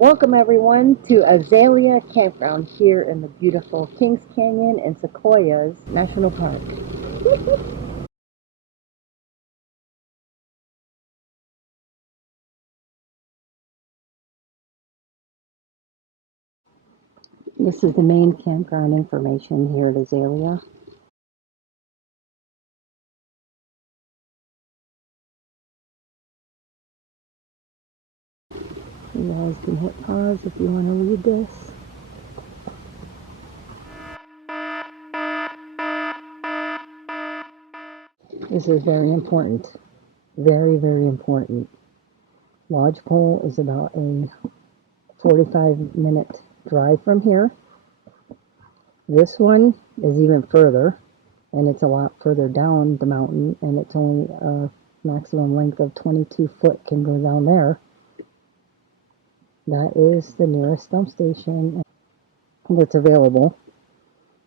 Welcome everyone to Azalea Campground here in the beautiful Kings Canyon and Sequoias National Park. This is the main campground information here at Azalea. You guys can hit pause if you want to read this. This is very important. Very, very important. Lodgepole is about a 45-minute drive from here. This one is even further, and it's a lot further down the mountain, and it's only a maximum length of 22 foot can go down there. That is the nearest dump station that's available.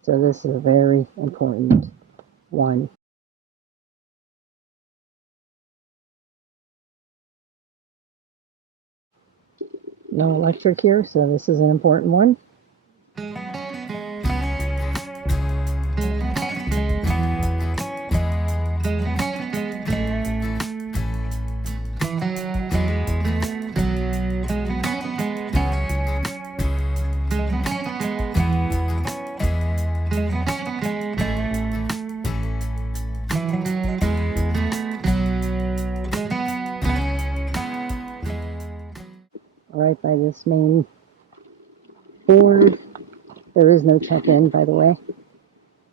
So this is a very important one. No electric here, so this is an important one. Right by this main board. There is no check-in, by the way.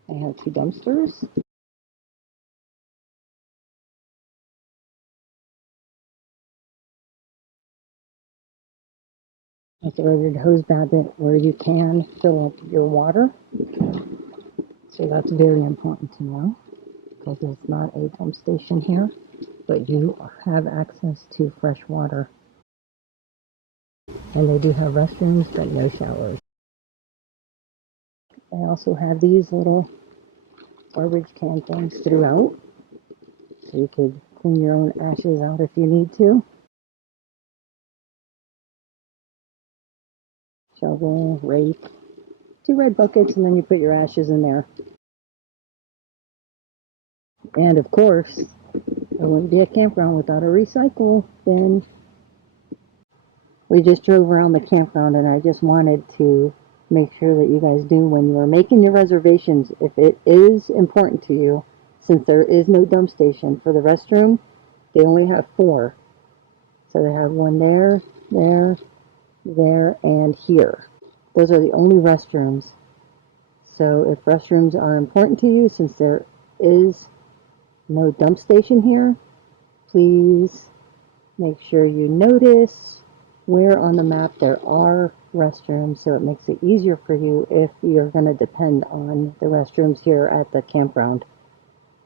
I have two dumpsters. That's a rated hose basket where you can fill up your water. So that's very important to know because it's not a dump station here, but you have access to fresh water. And they do have restrooms, but no showers. They also have these little garbage can things throughout, so you could clean your own ashes out if you need to. Shovel, rake, two red buckets, and then you put your ashes in there. And of course, there wouldn't be a campground without a recycle bin. We just drove around the campground, and I just wanted to make sure that you guys do when you are making your reservations, if it is important to you, since there is no dump station for the restroom, they only have 4. So they have one there, there, there, and here. Those are the only restrooms. So if restrooms are important to you, since there is no dump station here, please make sure you notice where on the map there are restrooms, so it makes it easier for you if you're going to depend on the restrooms here at the campground.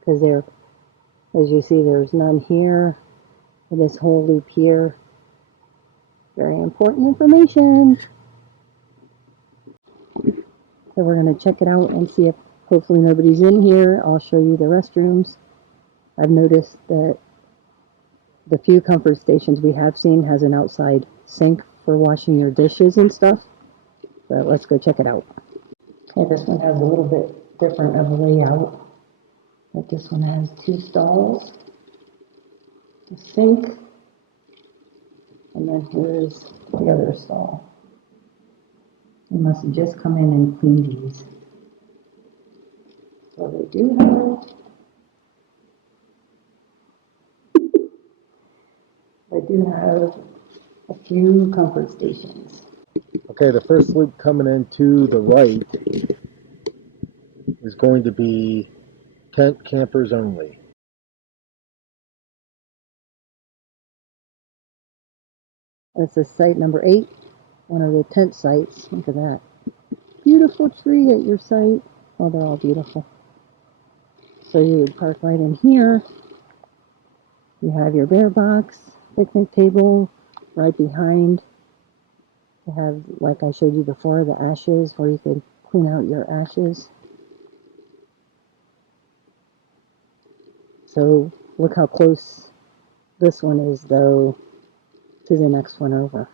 Because there, as you see, there's none here. This whole loop here. Very important information. So we're going to check it out and see if hopefully nobody's in here. I'll show you the restrooms. I've noticed that the few comfort stations we have seen has an outside sink for washing your dishes and stuff. But let's go check it out. Okay, this one has a little bit different of a layout. But this one has 2 stalls, a sink, and then here's the other stall. You must have just come in and cleaned these. So they do have a few comfort stations. Okay, the first loop coming in to the right is going to be tent campers only. This is site number 8, one of the tent sites. Look at that. Beautiful tree at your site. Oh, they're all beautiful. So you would park right in here. You have your bear box, picnic table right behind. You have, like I showed you before, the ashes where you could clean out your ashes. So look how close this one is, though, to the next one over.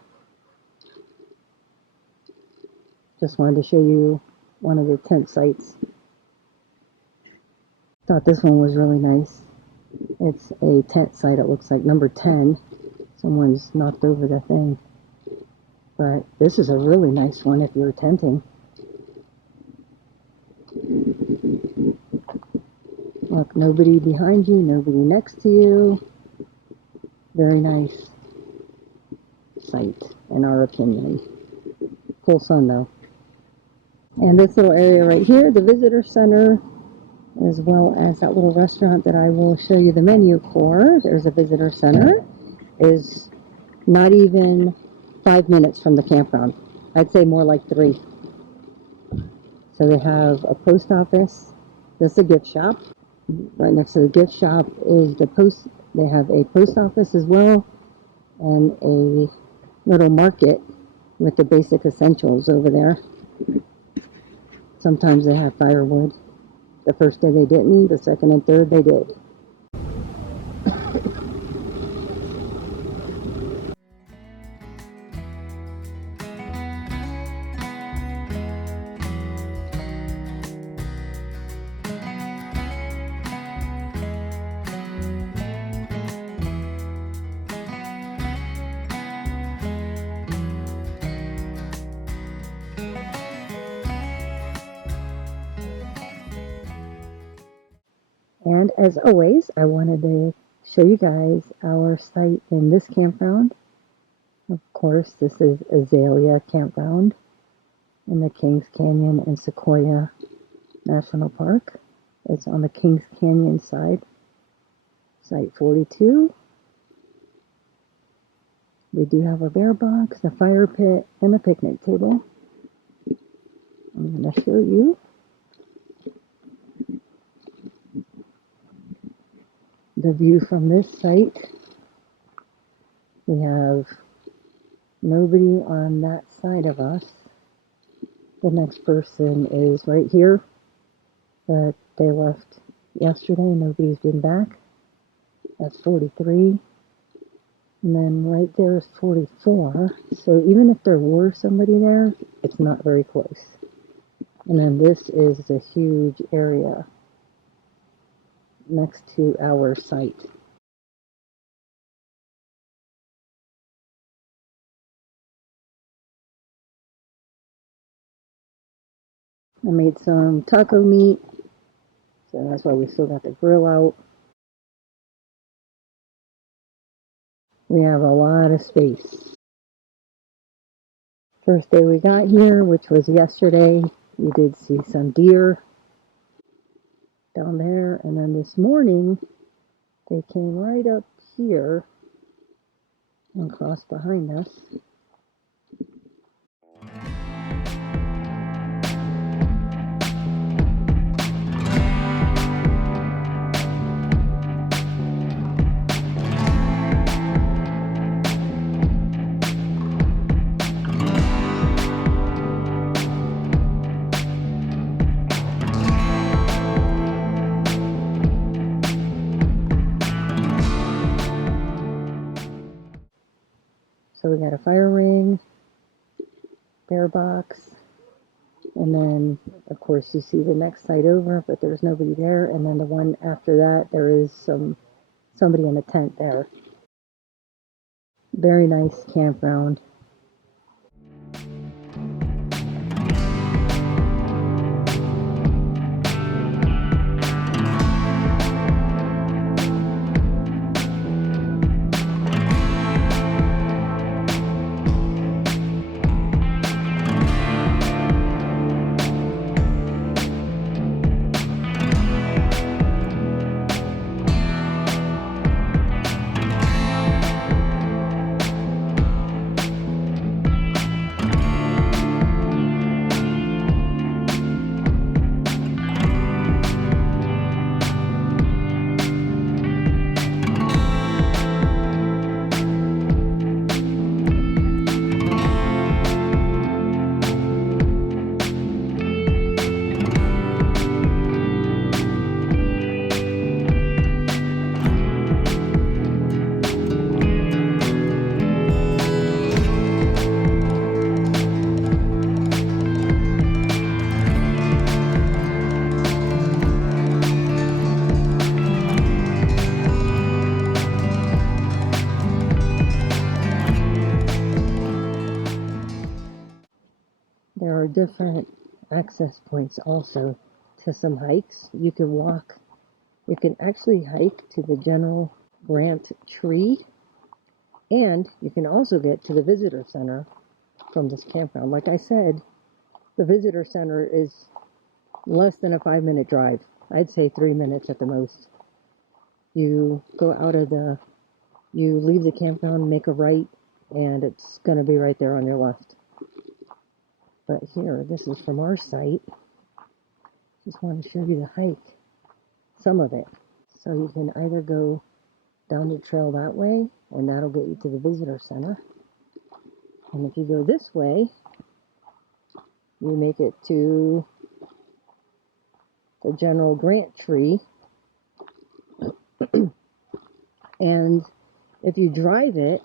Just wanted to show you one of the tent sites. Thought this one was really nice. It's a tent site, it looks like number 10. Someone's knocked over the thing. But this is a really nice one if you're tenting. Look, nobody behind you, nobody next to you. Very nice site, in our opinion. Full sun though. And this little area right here, the visitor center, as well as that little restaurant that I will show you the menu for. There's a visitor center. Is not even 5 minutes from the campground. I'd say more like 3. So they have a post office. This is a gift shop. Right next to the gift shop is the post. They have a post office as well, and a little market with the basic essentials over there. Sometimes they have firewood. The first day they didn't. The second and third they did. And as always, I wanted to show you guys our site in this campground. Of course, this is Azalea Campground in the Kings Canyon and Sequoia National Park. It's on the Kings Canyon side, site 42. We do have a bear box, a fire pit, and a picnic table. I'm going to show you. The view from this site. We have nobody on that side of us. The next person is right here, but they left yesterday. Nobody's been back. That's 43. And then right there is 44. So even if there were somebody there, it's not very close. And then this is a huge area next to our site. I made some taco meat, so that's why we still got the grill out. We have a lot of space. First day we got here, which was yesterday, we did see some deer down there, and then this morning they came right up here and crossed behind us. So we got a fire ring, bear box, and then of course you see the next site over, but there's nobody there, and then the one after that there is somebody in a tent there. Very nice campground. different access points also to some hikes. You can walk, you can actually hike to the general grant tree, and you can also get to the visitor center from this campground. Like I said, the visitor center is less than a 5-minute drive. I'd say 3 minutes at the most. You go out of you leave the campground, make a right, and it's going to be right there on your left. But here, this is from our site. Just want to show you the hike, some of it. So you can either go down the trail that way, and that'll get you to the visitor center. And if you go this way, you make it to the general grant tree. And if you drive it,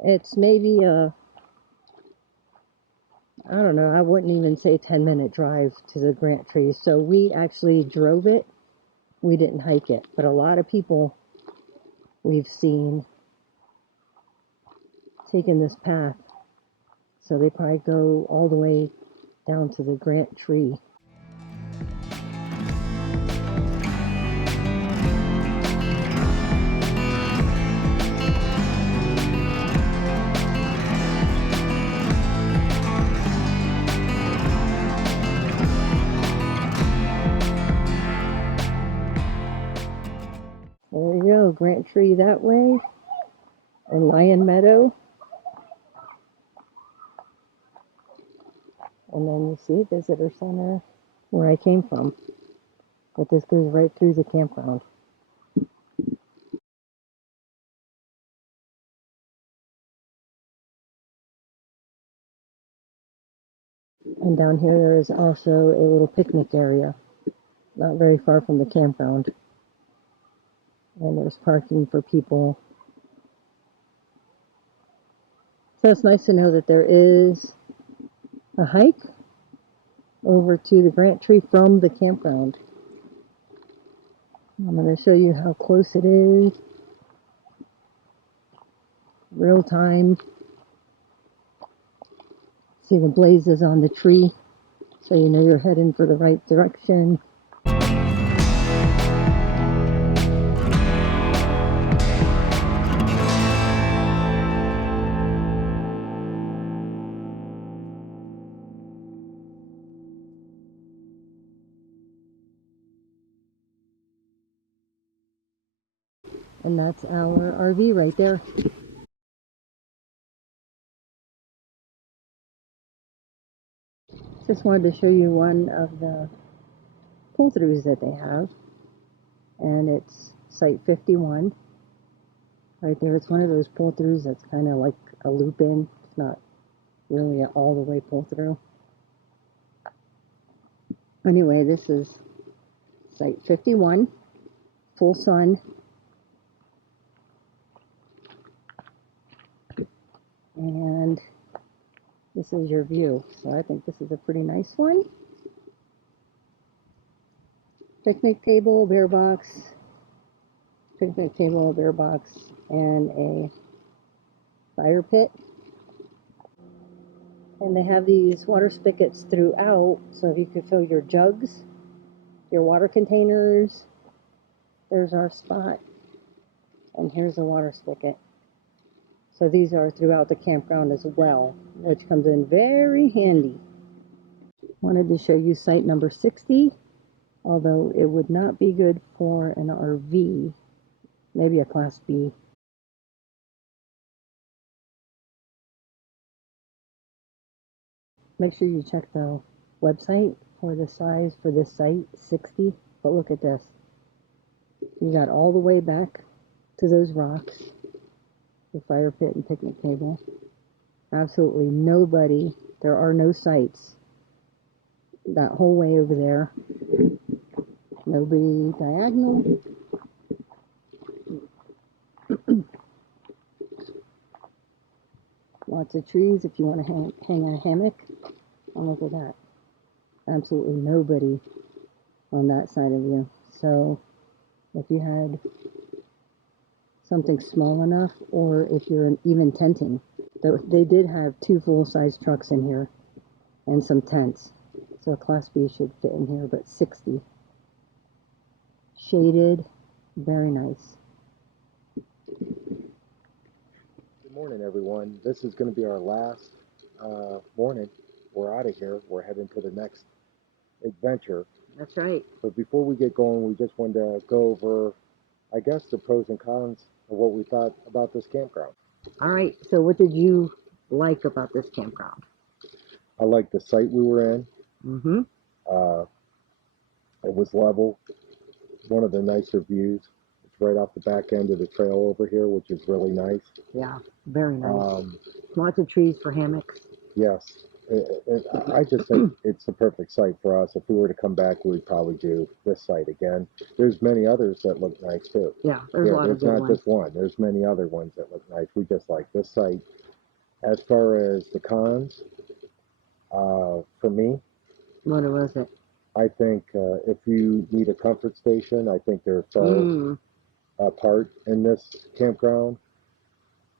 it's maybe I don't know, I wouldn't even say 10-minute drive to the grant tree. So we actually drove it. We didn't hike it. But a lot of people we've seen taking this path. So they probably go all the way down to the grant tree. There you go, Grant Tree that way, and Lion Meadow. And then you see Visitor Center, where I came from. But this goes right through the campground. And down here there is also a little picnic area, not very far from the campground. And there's parking for people. So it's nice to know that there is a hike over to the Grant Tree from the campground. I'm going to show you how close it is. Real time. See the blazes on the tree, so you know you're heading for the right direction. And that's our RV right there. Just wanted to show you one of the pull-throughs that they have. And it's Site 51. Right there, it's one of those pull-throughs that's kind of like a loop-in. It's not really an all-the-way pull-through. Anyway, this is Site 51, full sun. And this is your view. So I think this is a pretty nice one. Picnic table, beer box, picnic table, beer box, and a fire pit. And they have these water spigots throughout, so if you could fill your jugs, your water containers. There's our spot, and here's a water spigot. So these are throughout the campground as well, which comes in very handy. Wanted to show you site number 60, although it would not be good for an RV, maybe a Class B. Make sure you check the website for the size for this site, 60. But look at this. You got all the way back to those rocks, the fire pit and picnic table. Absolutely nobody. There are no sites that whole way over there. Nobody diagonal. Lots of trees if you want to hang a hammock. And look at that. Absolutely nobody on that side of you. So if you had something small enough, or if you're even tenting, they did have 2 full-size trucks in here. and some tents. So Class B should fit in here, but 60. Shaded, very nice. Good morning, everyone. This is going to be our last morning. We're out of here. We're heading to the next adventure. That's right. But before we get going, we just wanted to go over, I guess, the pros and cons of what we thought about this campground. All right. So what did you like about this campground? I liked the site we were in. Mm-hmm. It was level. One of the nicer views. It's right off the back end of the trail over here, which is really nice. Yeah, very nice. Lots of trees for hammocks. Yes. I just think it's the perfect site for us. If we were to come back, we'd probably do this site again. There's many others that look nice too. Yeah, there's a lot of good not ones. just one. There's many other ones that look nice. We just like this site. As far as the cons, for me, What was it? I think if you need a comfort station, I think they're far apart in this campground.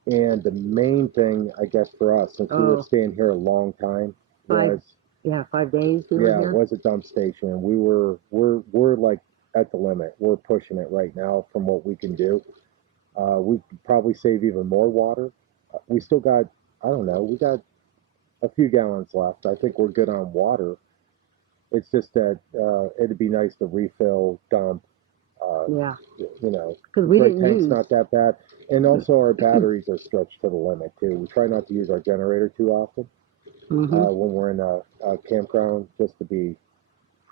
And the main thing, I guess, for us, since we were staying here a long time, was 5 days. it was a dump station, and we're like at the limit. We're pushing it right now from what we can do. We could probably save even more water. We still got, I don't know, we got a few gallons left. I think we're good on water. It's just that it'd be nice to refill, dump. You know, because we didn't tank's use. not that bad. And also our batteries are stretched to the limit too. We try not to use our generator too often when we're in a campground, just to be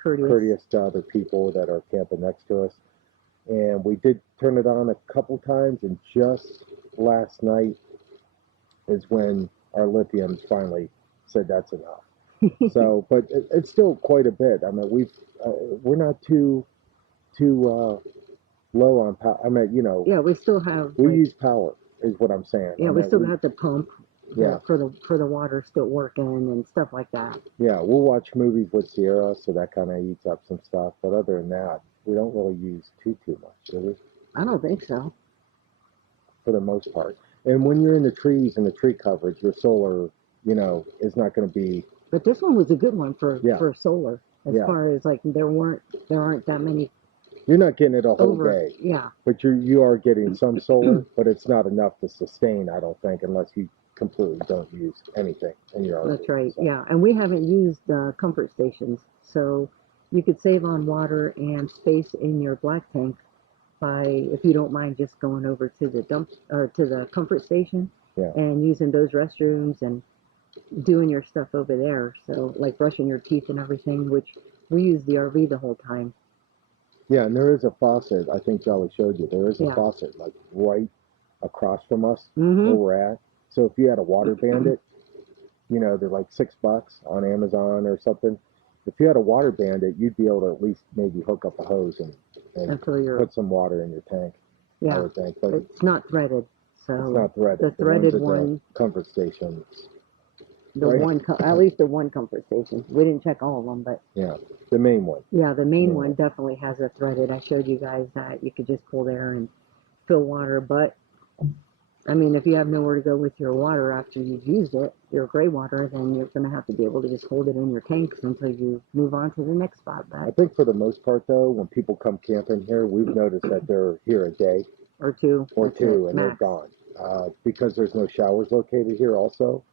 courteous to other people that are camping next to us. And we did turn it on a couple times, and just last night is when our lithiums finally said that's enough. So, but it's still quite a bit. I mean, we're not too low on power. I mean, you know. Yeah, we still have. We use power, is what I'm saying. Yeah, we still have the pump. Yeah. For the water still working and stuff like that. Yeah, we'll watch movies with Sierra, so that kind of eats up some stuff. But other than that, we don't really use too much, do we? I don't think so. For the most part. And when you're in the trees and the tree coverage, your solar, you know, is not going to be. But this one was a good one for solar. As far as like there aren't that many. You're not getting it a whole day. Yeah. But you are getting some solar, but it's not enough to sustain, I don't think, unless you completely don't use anything in your RV. That's right. So. Yeah, and we haven't used comfort stations, so you could save on water and space in your black tank by, if you don't mind, just going over to the dump or to the comfort station and using those restrooms and doing your stuff over there. So like brushing your teeth and everything, which we use the RV the whole time. Yeah, and there is a faucet. I think Jolly showed you. There is a faucet like right across from us where we're at. So if you had a water bandit, you know, they're like $6 on Amazon or something. If you had a water bandit, you'd be able to at least maybe hook up a hose and put some water in your tank. Yeah, I would think. But it's not threaded. So it's not threaded. The threaded one. Comfort stations. At least the one comfort station. We didn't check all of them, but yeah, the main one. Yeah, the main one definitely has a threaded. I showed you guys that you could just pull there and fill water. But I mean, if you have nowhere to go with your water after you've used it, your gray water, then you're going to have to be able to just hold it in your tanks until you move on to the next spot. But I think for the most part, though, when people come camping here, we've noticed that they're here a day or two, and they're gone because there's no showers located here. Also,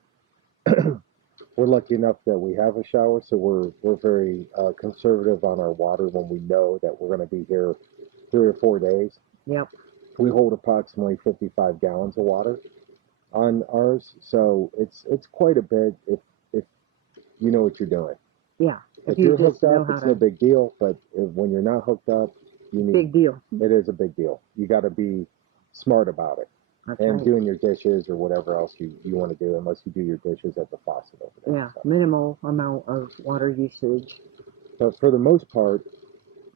we're lucky enough that we have a shower, so we're very conservative on our water when we know that we're going to be here 3 or 4 days. Yep. We hold approximately 55 gallons of water on ours, so it's quite a bit if you know what you're doing. Yeah. If you're hooked up, it's no big deal, but when you're not hooked up, you need. Big deal. It is a big deal. You got to be smart about it. That's and right. Doing your dishes or whatever else you want to do, unless you do your dishes at the faucet over there. Yeah, minimal amount of water usage. But for the most part,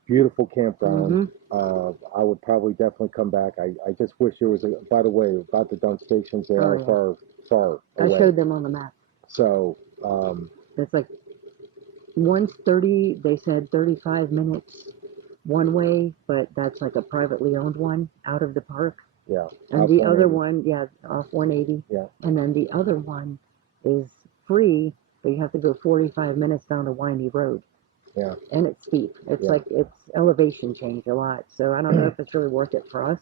beautiful campground. I would probably definitely come back. I just wish there was by the way, about the dump stations, they are far away. I showed them on the map. So it's like one's 30, they said 35 minutes one way, but that's like a privately owned one out of the park. Yeah. And the other one, off 180. Yeah. And then the other one is free, but you have to go 45 minutes down a windy road. Yeah. And it's steep. It's Yeah. like it's elevation change a lot. So I don't know if it's really worth it for us.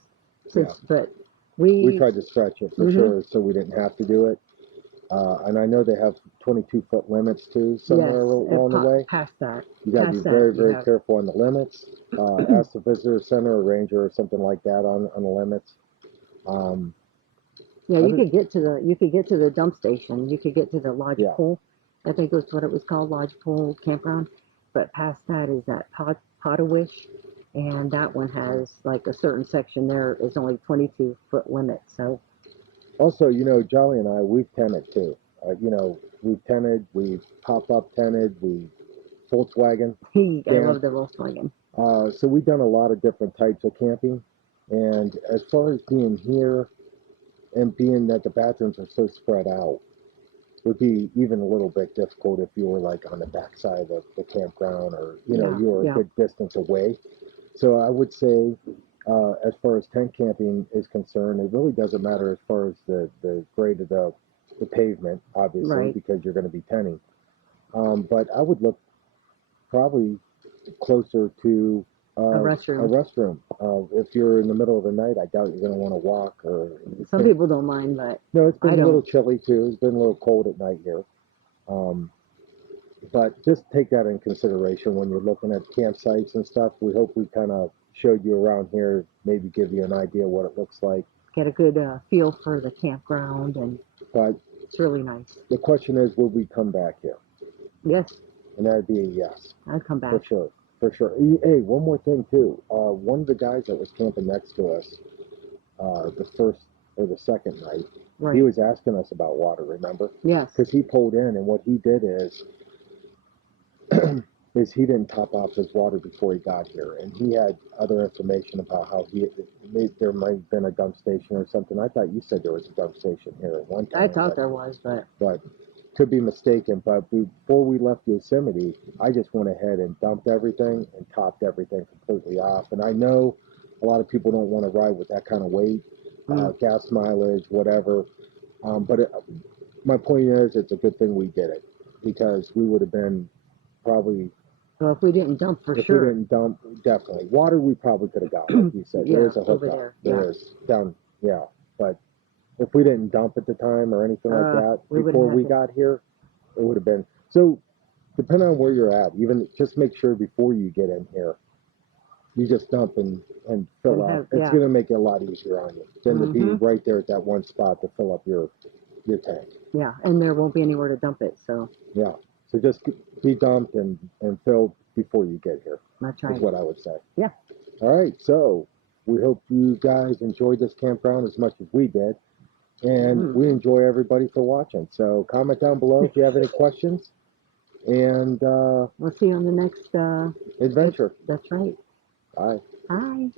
But we tried to stretch it for sure, so we didn't have to do it. And I know they have 22-foot limits too somewhere along the way. Past that. You got to be very, very careful on the limits. Ask the visitor center or ranger or something like that on the limits. Yeah, you could get to the dump station. You could get to the lodge pool. I think that's what it was called, lodge pool campground. But past that is that Potawish, and that one has like a certain section there is only 22-foot limit. So. Also, you know, Jolly and I, we've tented too. You know, we've tented, we've pop-up tented, we Volkswagen. I love the Volkswagen. So we've done a lot of different types of camping. And as far as being here and being that the bathrooms are so spread out, would be even a little bit difficult if you were like on the backside of the campground or, you know, you were a good distance away. So I would say, as far as tent camping is concerned, it really doesn't matter as far as the grade of the pavement, obviously, because you're going to be tenting. But I would look probably closer to a restroom. If you're in the middle of the night, I doubt you're going to want to walk. Or some people don't mind, but no, it's been a little chilly too. It's been a little cold at night here. But just take that in consideration when you're looking at campsites and stuff. We hope we kind of showed you around here, maybe give you an idea what it looks like. Get a good feel for the campground, but it's really nice. The question is, will we come back here? Yes. And that'd be a yes. I'd come back. For sure. Hey, one more thing too. One of the guys that was camping next to us, the first or the second night, he was asking us about water, remember? Yes. Because he pulled in, and what he did is he didn't top off his water before he got here, and he had other information about how there might have been a dump station or something. I thought you said there was a dump station here at one time. I thought there was, but could be mistaken. But before we left Yosemite, I just went ahead and dumped everything and topped everything completely off. And I know a lot of people don't want to ride with that kind of weight, gas mileage, whatever. But my point is, it's a good thing we did it, because we would have been probably. Well, if we didn't dump, for sure. If we didn't dump, definitely. Water, we probably could have got, like you said. There is a hookup. There is. Down, But if we didn't dump at the time or anything like that, before we got here, it would have been. So, depending on where you're at, even just make sure before you get in here, you just dump and fill up. It's going to make it a lot easier on you than to be right there at that one spot to fill up your tank. Yeah, and there won't be anywhere to dump it, so. Yeah. So just be dumped and filled before you get here. That's right. Is what I would say. Yeah. All right. So we hope you guys enjoyed this campground as much as we did. And we enjoy everybody for watching. So comment down below if you have any questions. And we'll see you on the next adventure. That's right. Bye. Bye.